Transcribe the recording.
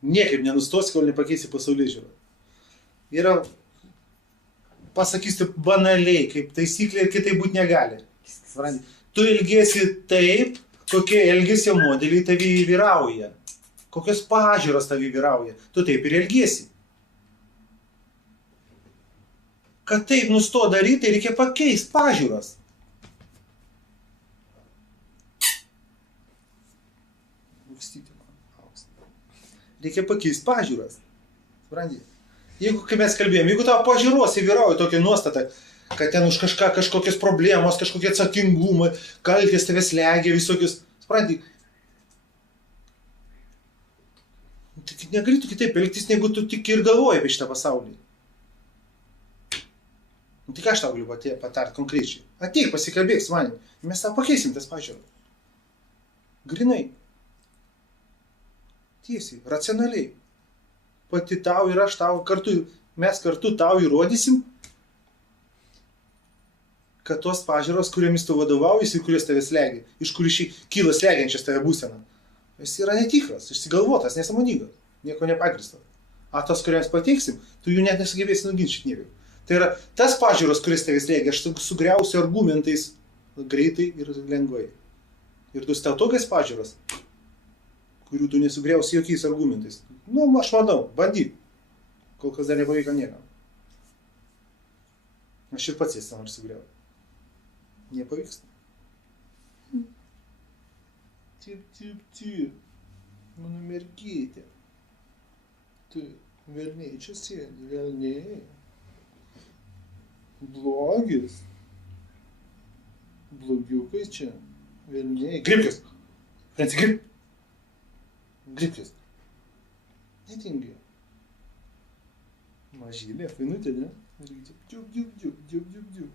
Niekaip nenustosi, kol nepakeisi pasaulyje žiūrą. Yra, pasakysiu banaliai, kaip taisyklė ir kitaip būti negali. Tu elgiesi taip, kokie elgesio modeliai tavį vyrauja. Kokios pažiūros tavį vyrauja. Tu taip ir elgiesi. Kad taip nusto daryti, tai reikia pakeisti pažiūras. Reikia pakeisti pažiūras. Supranti? Jeigu, kaip mes kalbėjom, jeigu tavo pažiūros įvyrauja tokia nuostata, kad ten už kažką kažkokios problemos, kažkokie atsakingumai, kaltės tavęs slegia visokius, supranti? Tai negali tu kitaip elgtis, negu tu tik ir galvoji apie šitą pasaulį. Tai ką aš tau galiu patart konkrečiai? Ateik, pasikalbėk su manim. Mes tau pakeisim tas pažiūras. Grinai. Tiesiai, racionaliai. Pati tau ir aš tau kartu, mes kartu tau įrodysim, kad tos pažiūros, kuriomis tu vadovaujasi ir kurios tave slegia, iš kur kyla slegiančias tave būsena, jis yra netikras, išsigalvotas, nesąmoningas, nieko nepagristas. A tos, kuriams pateiksim, tu jų net nesugebėsi nuginčyti niekaip. Tai yra tas pažiūros, kuris tave slegia, aš sugriausiu argumentais greitai ir lengvai. Ir tu tau tokias pažiūros, kurių tu nesugriausi jokiais argumentais. Nu, aš manau, bandyk. Kol kas dar nepavyko niekam. Aš ir pats jas noriu sugriauti. Nepavyksta. Tip. Mano mergytė. Tu, velniai čia sėdi, velniai. Blogis. Blogiukai čia. Velniai. Gripkis. Franci, grip. Gripkis. Netingi. Mažylė, fainutė, ne? Džiuk.